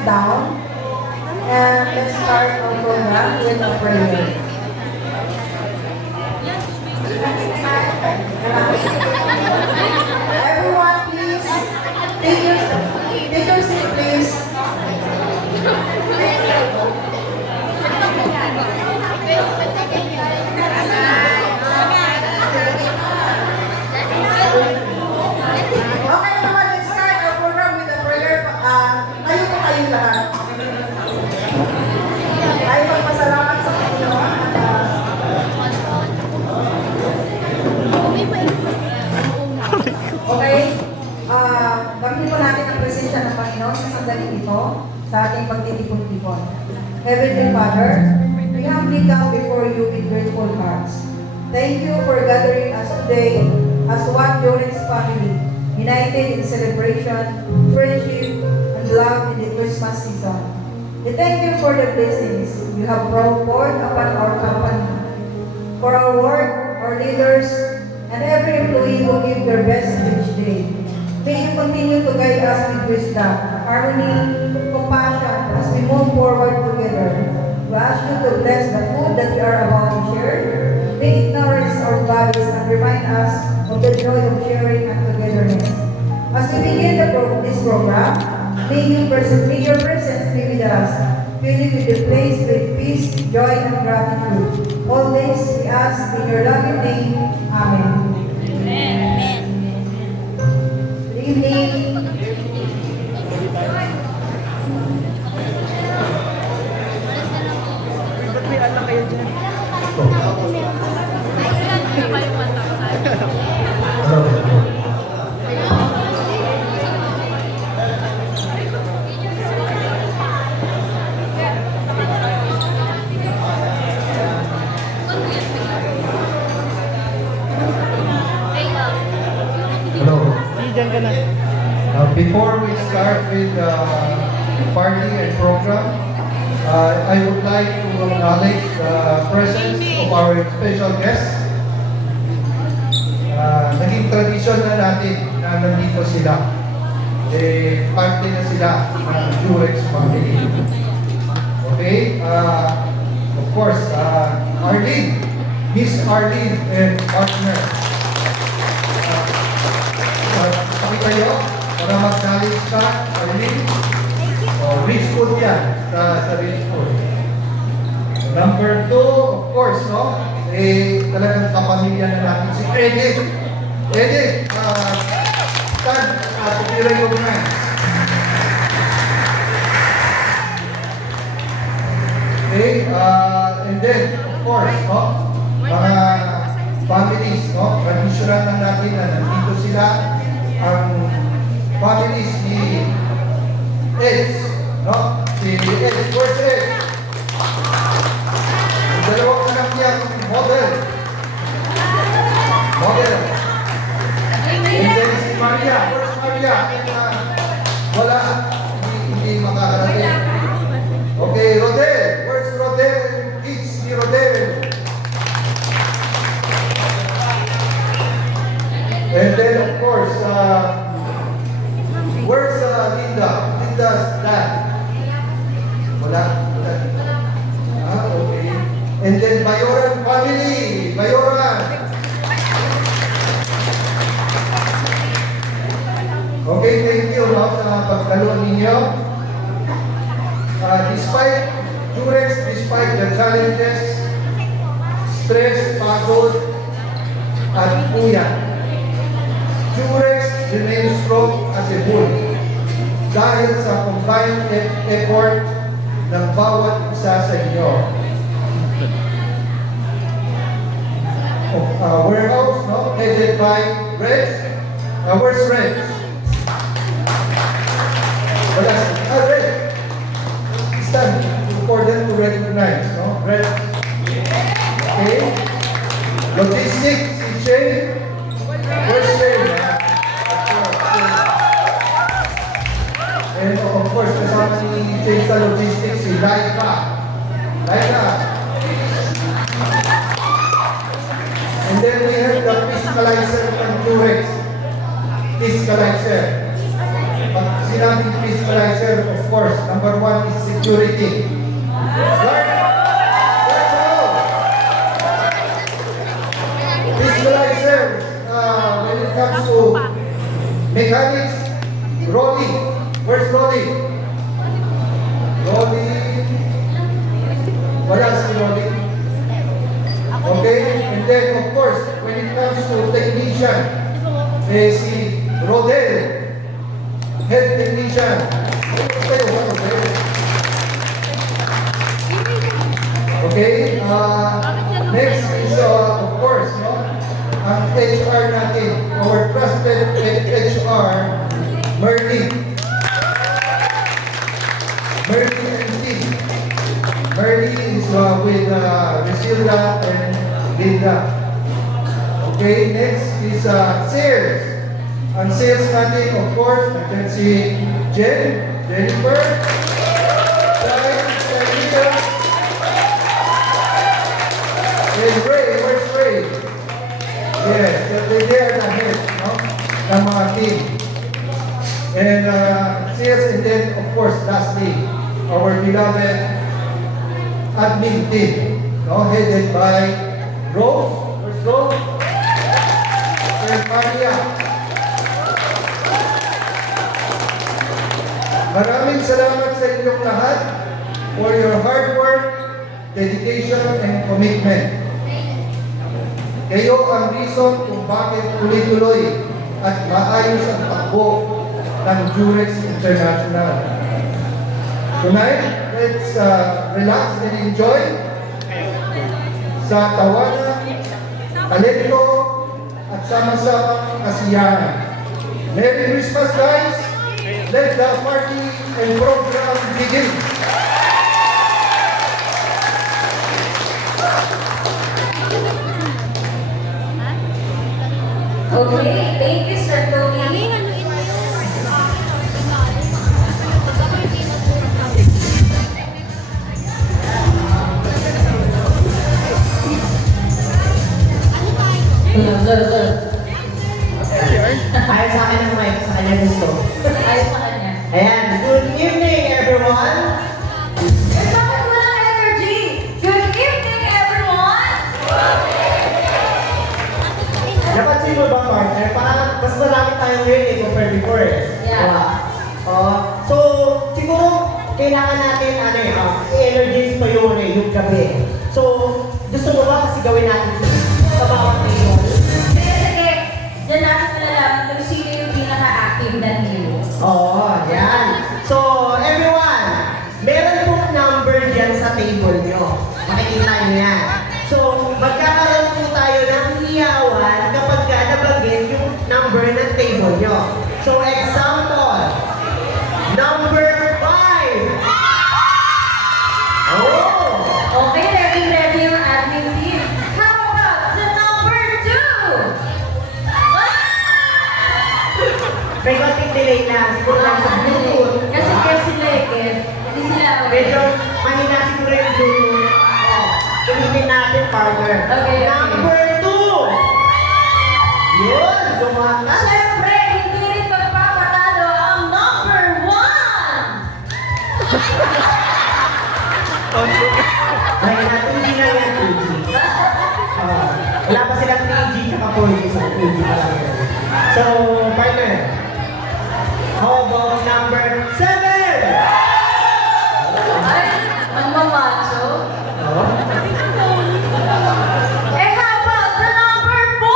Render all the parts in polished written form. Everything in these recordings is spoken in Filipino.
sit down and let's start our program with a prayer. Everyone, please take your seat, please. Okay naman, let's start our program with a prayer. Tayo po kayo lahat. Tayo magpasalamat sa Panginoon. Okay, gamitin po natin ang presensya ng Panginoon sa sandaling ito sa ating pagtitipon-tipon. Heavenly Father, we humbly come before you with grateful hearts. Thank you for gathering us today as one Jones family, united in celebration, friendship, and love in the Christmas season. We thank you for the blessings you have poured upon our company, for our work, our leaders, and every employee who give their best each day. May you continue to guide us with wisdom, harmony, compassion as we move forward together. We ask you to bless the food that we are about to share. May it nourish our bodies and remind us of the joy of sharing and togetherness. As we begin this program, may your presence be with us, filling with the place with peace, joy, and gratitude. All this we ask in your loving name. Amen. Amen. Good evening. Ba't may anak kayo dyan? Hello. Diyan ka na. Before we start with the party and program, I would like to acknowledge the presence of our special guests. Naging tradisyon na natin na nandito sila. Parte na sila ng Jurex family. Okay? Of course, Arlene, Miss Arlene and partner. Pakita kayo para mag-knowledge ka, Arlene. Rich food yan sa rich food. Number 2, of course, no? Talagang kapamilya na natin si Edith. Edith, stand to be recognized. Okay, and then, of course, no? Mga families, no? Traditional na natin na nandito sila. Ang families ni Ed, no? Si Ed, where's Ed? Ang dalawang anak niya, model. And then si Maria, where's Maria? Wala, hindi makakarating. Okay, Rodel, where's Rodel? Kids ni Rodel. And then of course, where's Linda? Linda's dad. Wala. Okay. And then Bayoran family. Bayoran. Okay, thank you sa pagdalo ninyo. Despite the challenges, stress, pagod, at puyat, Jurex remains strong as a whole dahil sa combined effort ng bawat isa sa inyo. Warehouse, no? Headed by Reg. Where's Reg? Reg. Stand for them to recognize, no? Reg. Okay. Logistics, si Shane. Where's Shane? And of course, kasama ni Shane sa logistics, si Laika. And then we have the fiscalizer from Jurex. Fiscalizer. Si sinabing visualizer, of course, number one is security. Guard, guard all. Visualizer, when it comes to mechanics, Rolly. Where's Rolly? Rolly. Wala si Rolly. Okay? And then, of course, when it comes to technician, si Rodel, head technician. Kayo ba, Rodel? Okay? Next is, of course, no? Ang HR natin, our trusted HR, Merly. Merly and team. Merly is with Resilda and Linda. Okay, next is sales. Ang sales natin, of course, natin si Jennifer, Sarita, and Ray. Where's Ray? Yes, they are the head, no? Ng mga team. And sales, and then, of course, lastly, our beloved admin team, no? Headed by Rose. Where's Rose? And Maria. Maraming salamat sa inyong lahat for your hard work, dedication, and commitment. Kayo ang reason kung bakit tuloy-tuloy at maayos ang takbo ng Jurex International. Tonight, let's relax and enjoy sa tawanan, talento, at sama-samang kasiyahan. Merry Christmas, guys! Let the party and program begin! Okay, thank you, Sir Tony. Ayaw sa akin ng mic, sa kanya gusto. Ayaw sa kanya. Ayan, good evening everyone! Eh, bakit walang energy? Good evening, everyone! Napansin mo ba, partner? Parang mas marami tayong ngayon eh, compared before eh. Yeah. Diba? So, siguro, kailangan natin, i-energize pa yun eh, yung gabi. So, gusto mo ba kasi gawin natin sa bawat table? Sige, dyan natin malalaman kung sino yung pinaka-active na hero. Oo, yan. So, everyone, meron pong number dyan sa table nyo. Makikita nyo yan. So, magkakaroon po tayo ng hiyawan kapag ka nabanggit yung number ng table nyo. So, example, number 5. Oh! Okay, ready yung admin team. How about the number 2? May konting delay lang. Siguro lang sa Bluetooth. Kasi kaya sila eh, hindi sila Medyo mahina siguro yung Bluetooth. Tulitin natin, partner. Okay. Number 2! Yun, gumakas. Siyempre, hindi rin magpapatalo ang number 1! Ay, natin hindi na yan 2G. Wala pa silang 3G tsaka 4G sa 2G pa lang yun. So, partner, how about number 7? Ay, ang mamacho. Oh? Eh, how about the number 4?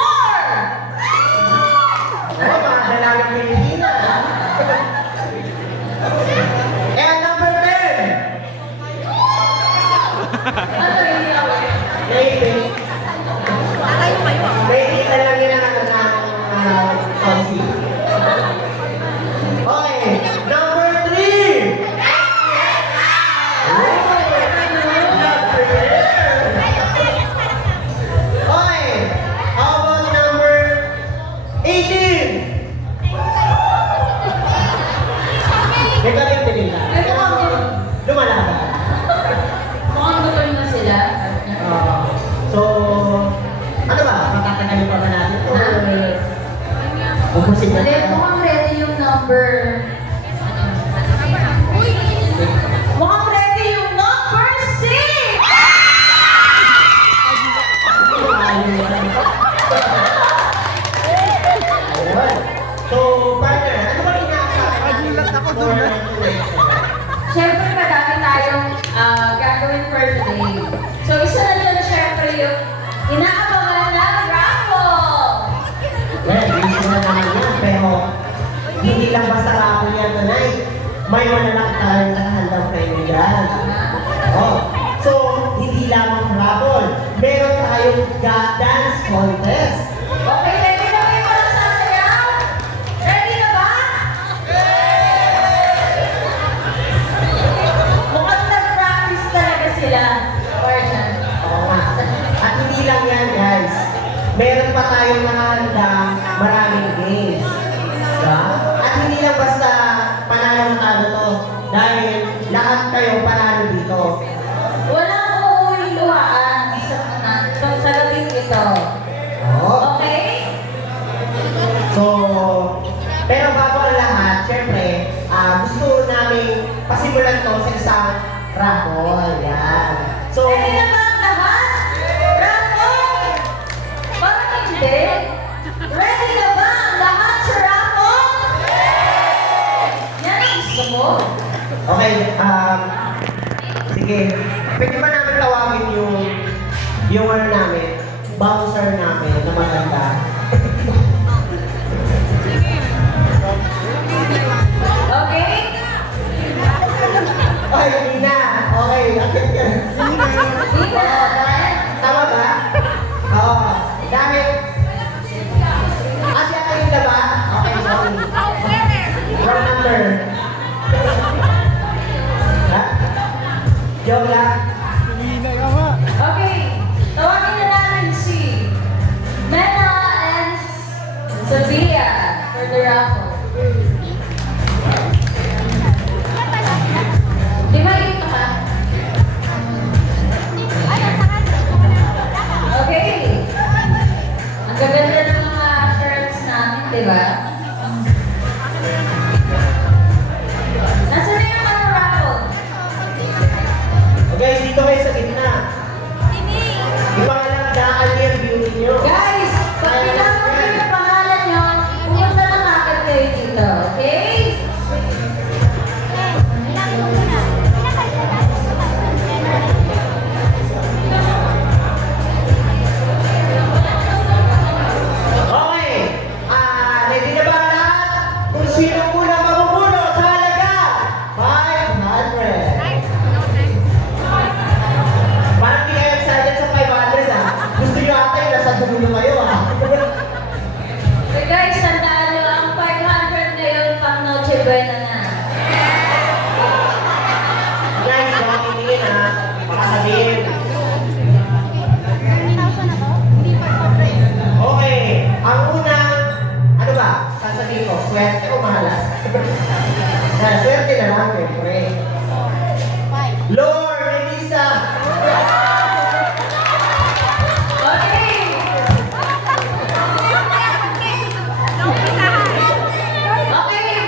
Ay, mga dalagang Pilipina. And number 10! Ano hindi ako? Maybe. Maybe ka lang yun ang konsi. Okay, number 3! Okay, how about number 18? May galing din nila. Pero lumalaban. Mukhang gutom na sila. So, ano ba? Matatagalin pa ba natin ito? Ubusin na Hindi, mukhang ready yung number yan. Oh. So, hindi lamang raffle. Meron tayong dance contest. Okay, ready na kayo para sa sayaw? Ready na ba? Mukhang nag-practice talaga sila. Marjan. Oo nga. At hindi lang yan, guys. Meron pa tayong nakahandang maraming games. Diba? At hindi lang basta panalo-talo to. Dahil lahat kayo panalo dito. Walang uuwing luhaan sa gabing ito. Oo. Okay? So, pero bago ang lahat, syempre, gusto namin pasimulan to sa isang raffle. Yan. So, Ready na ba ang lahat? Raffle? Parang hindi. Ready na ba ang lahat sa raffle? Yan ang gusto mo? okay, sige. Pwede ba namin tawagin yung ano namin, bouncer namin na maganda? Okay? Ay, hindi na. Okay, akit ka. Dito. Tama ba? Oo. Dahil, si Ate Linda ba? Okay, sorry. Wrong number. Ha? Joke lang. Hina ka nga. Okay. Tawagin na namin si Mena and Sophia for the raffle. Di ba dito ka? Okay. Ang gaganda ng mga shirts namin, di ba? Nasaan na yung ano raffle? Okay, dito kayo sa gitna. Ipangalagaan niyo yung beauty niyo. Guys, pag tinapos niyo yung pangalan niyo, pumunta na kagad kayo dito, okay? Okay, ready na ba lahat? Kung sino muna mabubuno sa halaga? 500. Parang di kayo excited sa 500 ah. Gusto nyo ata yung nasa dulo kayo ah. So guys, tandaan niyo, ang 500 na yun pang Noche Buena na. Guys, baka tingin ah. Baka sabihin. Okay, ang unang, ano ba? Sasabihin ko, swerte o mahalas? Swerte na lang, siyempre. Lord, Elisa! Okay! Okay!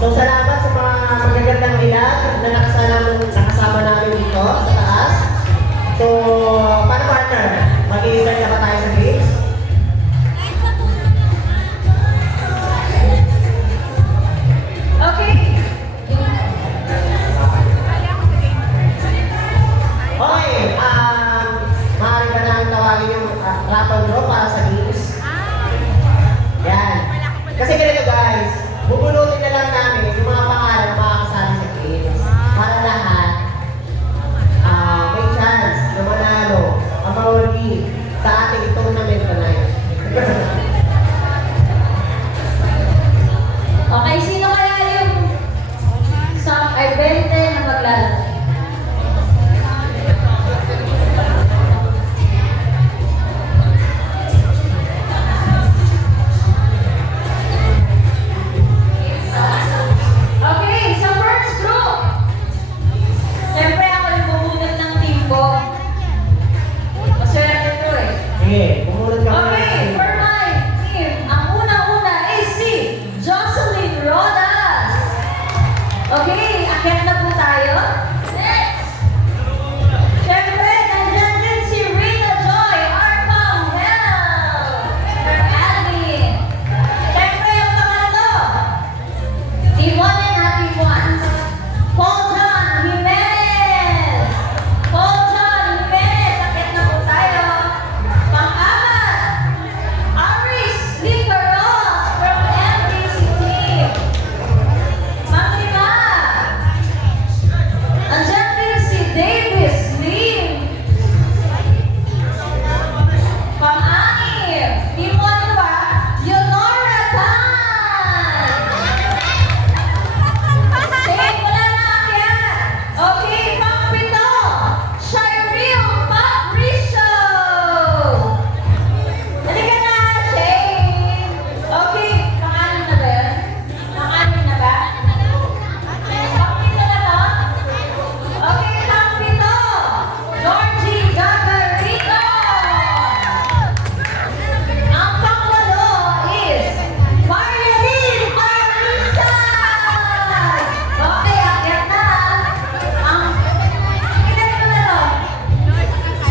So, salamat sa mga magagandang nilag na nakasama namin dito sa taas. So, paano partner? Mag-i-start na ba tayo sa games? Okay. Okay, maaari ba namin tawagin yung raffle draw para sa games? Yan. Kasi ganito guys, bubunutin na lang namin yung mga pangalan na makakasali sa games. Para lahat, may chance na manalo ang mawagi sa ating tournament na ngayon. Okay, sino kaya yung sa 20 na maglalaro? Okay, sa first group. Siyempre ako yung bubunot ng team ko. Maswerte ko eh. Sige, bumunod ka muna. Okay, for my team, ang una-una is si Jocelyn Rodas. Okay, akyat na po tayo. Next! Siyempre, nandyan din si Rina Joy Arcangel from admin. Siyempre, ang pangatlo, Team 1 and Happy Ones. Paul John Jimenez. Paul John Jimenez, akyat na po tayo. Pang-apat, Aris Licaros from MDC team. Pang-lima, andyan din si Davis Lim. Pang-anim, Team 1 ito ba? Leonora Tan. Sige, wala na akyat. Okay, pang-pito, Shireel Patricio. Halika na, Shane. Okay, pang-anim na ba yun? Pang-anim na ba? Pang-pito na to? Okay, pang-pito, Georgie Gagarino. Ang pang-walo is Marilyn Arisay. Okay, akyat na. Ilan ko na to?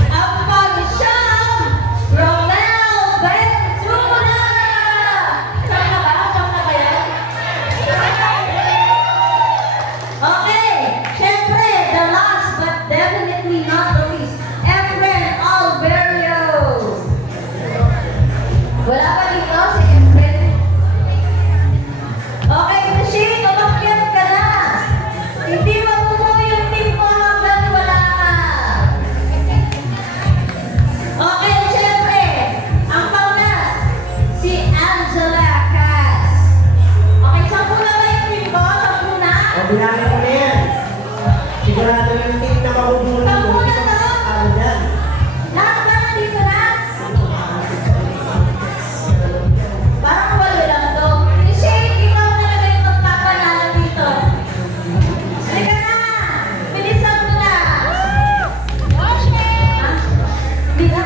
Ang pang-siyam, Romel Bentuna. Saan na ba? Saan na ba yan? Okay, syempre, the last but definitely not the least, Efren Alberio. Wala pa dito si Efren. Okay, Shane, umakyat ka na. Hindi mabubuo yung team mo hanggang wala ka. Okay, syempre, ang pangas, si Angela Cass. Okay, sampu na ba yung team ko? Sampu na? O, bilangin mo na yan. Sigurado yung team na mabubunan mo. Sampu na to? Ano dyan? Lahat ba nandito na? Parang walo lang to. Si Shane, ikaw talaga yung magpapanalo dito. Halika na! Bilisan mo na! Ha? Hindi na.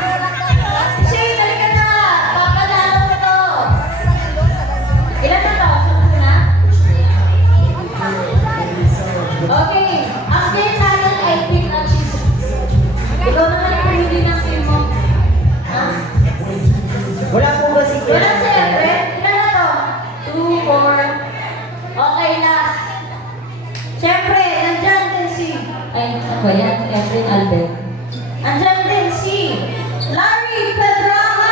Shane, halika na! Papanalo ko to! Ilan na to? Sampu na? Okay, ang game natin ay pick and choose. Ikaw naman ang pumili ng team mo. Ha? Wala po ba si Wala si Efren? Ilan na to? 2, 4. Okay, last. Siyempre, nandyan din si... Ay, ano ba yan? Efren Albert. Nandyan din si Larry Pedrama!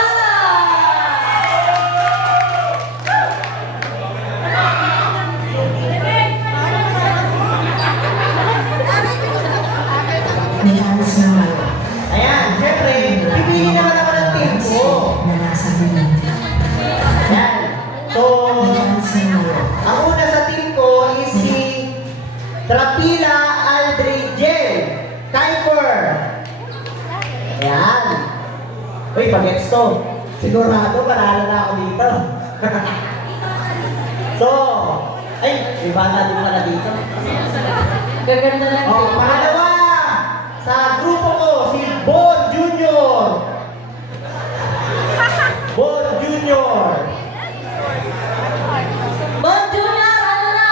Ayan, syempre, pipili naman ako ng team ko. Ayan. So, ang una sa team ko is si Trapila Aldrigen Kuiper. Ayan. Uy, pag-gets to. Sigurado, panalo na ako dito. So, ay, may bata din pala dito. Gaganda lang. Oh, pangalawa, sa grupo ko, si Bon Junior. Bon Junior. Bon Junior, ano na?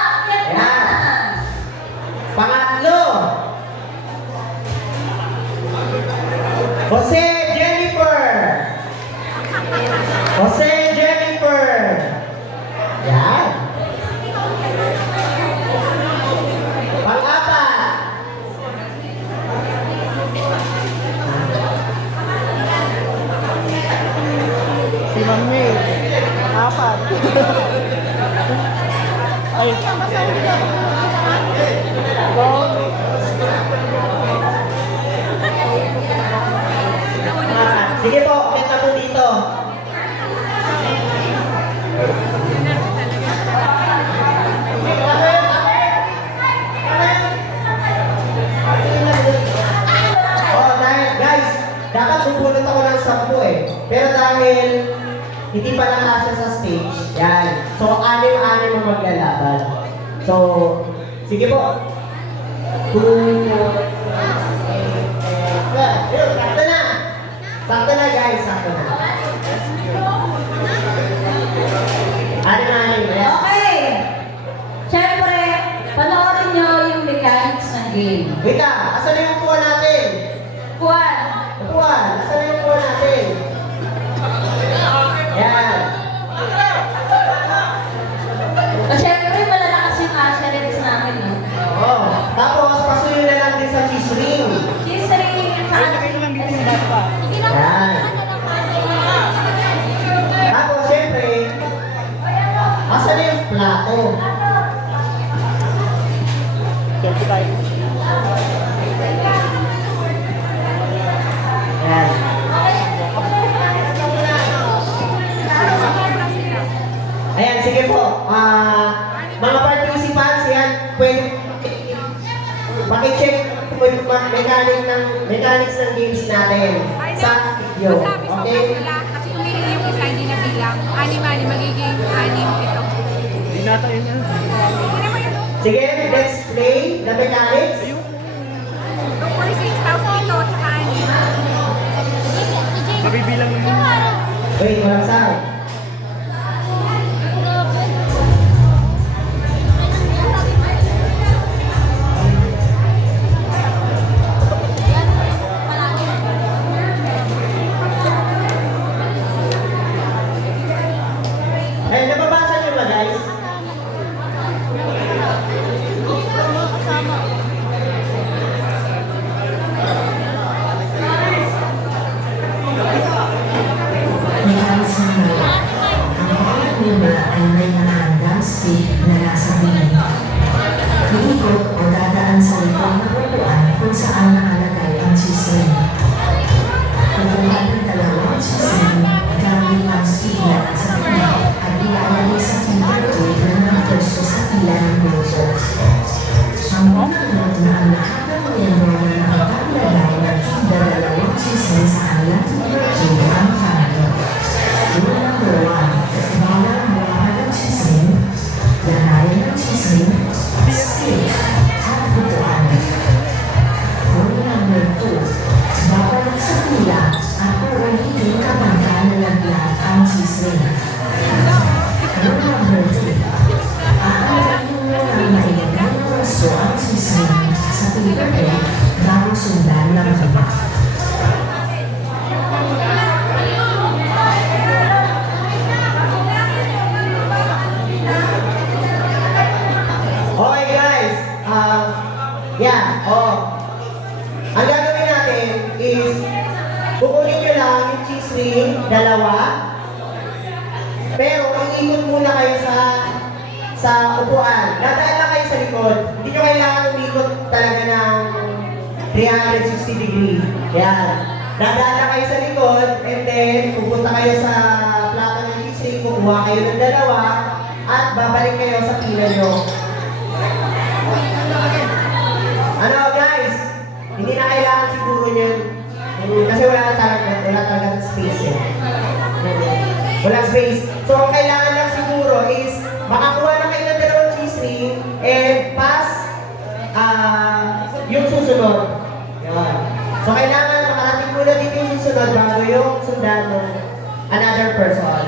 Sige po, kita po dito. Oh, dahil guys, dapat bubulot ako ng 10 eh. Pero dahil hindi pa lang kasya sa stage, yan. So, 6-6 mo maglalaban. So, sige po. 2, 4, yun, sakto na. Sakto na guys, sakto na. Anim. Okay. Siyempre, panoorin nyo yung mechanics ng game. Wait lang, asan na yung upuan natin? Juan, Upuan, asan na yung upuan natin? Yan. siyempre malalakas yung assurance namin, no? Oh, tapos pasuyo na lang din sa cheese ring. Cheese ring, Ilagay ko lang dito yung bata. Yan. Tapos syempre, asan na yung plato? Selfie tayo. Yan. Ayan, sige po. Mga participants, yan, pwede maki-check mechanics ng games natin sa video. Masabi sa Okay? sila kasi tumingin yung isa hindi na bilang. Anim, magiging 6, 7. Hindi nata yun yan. Hindi naman yun. Sige, let's play the mechanics. Look for 6, tapos ito, tsaka 6. Mabibilang mo yun. Wait, walang sound. Eh, nababasa niyo ba guys? Mechanics ng laro. Ang bawat member ay may nakahandang stick na nasa piling. Iikot o dadaan sa likod ng upuan kung saan nakalagay ang chisel. Kukuha ng dalawang chisel gamit ang stick na nasa piling at ilalagay sa center table ng pwesto sa pila ng users. Ang unang na ang lahat ng member na nakapaglagay ng dalawang chisel sa kanilang table ang family. Rule number 1, bawal bumahan ng chisel, lagayan ng chisel, stick, at butuan. Rule number 2, bawal sa pila at kung hindi kapag nalaglag ang chisel. Rule number 3, aantayin mo na mailagay ng resto ang chisel sa paper bago sundan ng iba. Okay guys, ang gagawin natin is kukunin nyo lang yung cheese ring, dalawa, pero iikot muna kayo sa upuan. Dadaan lang kayo sa likod. Hindi nyo kailangan umikot talaga ng 360 degree. Yan. Dadaan lang kayo sa likod, and then pupunta kayo sa plato ng cheese ring, kukuha kayo ng dalawa, at babalik kayo sa pila nyo. Ano guys, hindi na kailangan siguro niyan. Kasi wala talaga space eh. Walang space. So ang kailangan lang siguro is makakuha na kayo ng dalawang cheese ring and pass yung susunod. Yan. So kailangan makarating muna dito yung susunod bago yung sundan ng another person.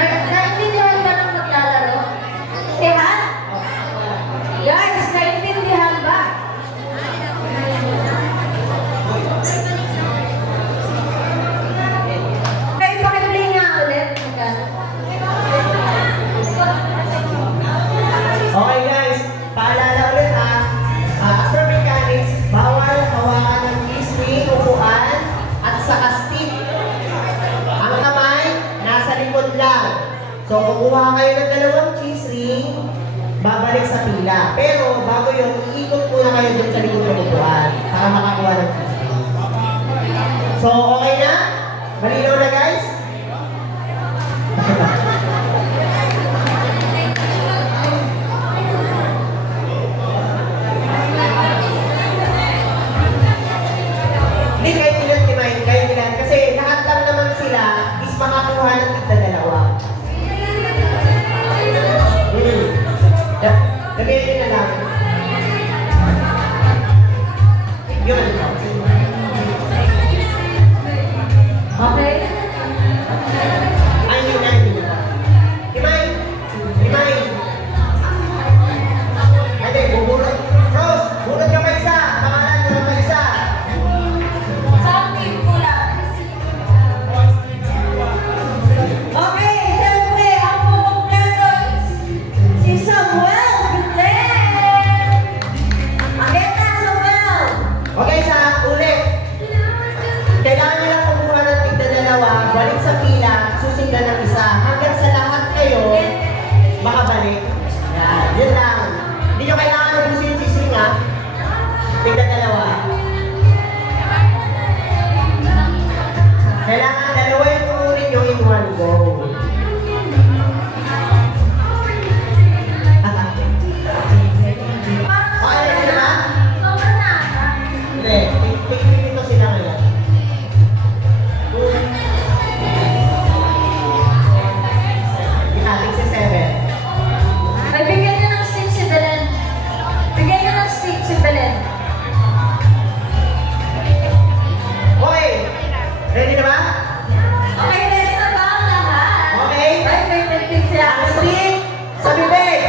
Naintindihan ba ng maglalaro? Tihan? Guys, naintindihan ba? Kaya pakiplay nga ulit. Okay guys, paalala ulit ha. After mechanics, bawal hawakan ng cheese ring, upuan, at saka stick. Ang kamay, nasa likod lang. So kukuha kayo ng dalawang cheese ring, babalik sa pila. Pero bago yun, iikot muna kayo dun sa likod ng upuan para makakuha ng pila. So, okay na? Malinaw na guys? Hindi kahit ilan kinain, kahit ilan. Kasi lahat lang naman sila is makakuha ng tigda dalawa. Lagyan nyo na lang. Yun. Okay? Ay, hindi na, hindi na. Himay! Himay! Ay, di, bubulot. Rose, bulot ka pa isa. Pangalan, bulot ka isa. Okay, siyempre, ang pupumpleto si Samuel Gutierrez. Agad na, Samuel! Okay, sa ulit. Kailangan nyo lang kumuha ng tigda dalawa, balik sa pila, susundan ng isa. Hanggang sa lahat kayo, makabalik. Yan, yun lang. Hindi nyo kailangan ubusin yung sising ha. Tigda dalawa. Kailangan dalawa yung kukunin nyo in one go. Okay, ready na ba? Hindi, ito sila ngayon. Italing si 7. Ay, bigyan niyo ng stick si Belen. Bigyan niyo ng stick si Belen. Okay, ready na ba? Okay, next na ba ang lahat? Okay. Ay, may stick siya. Ang stick sa bibig.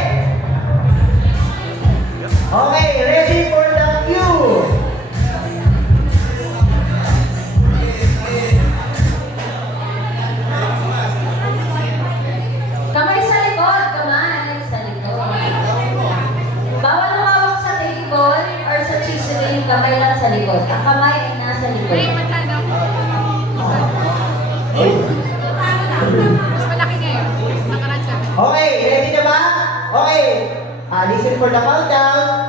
Okay, ready for the cue. Kamay sa likod, kamay sa likod. Bawal lumawak sa table or sa chiseling, kamay lang sa likod. Ang kamay ay nasa likod. Ay, matanda. Mas malaki ngayon. Nakaraan sa akin. Okay, ready na ba? Okay. Listen for the countdown.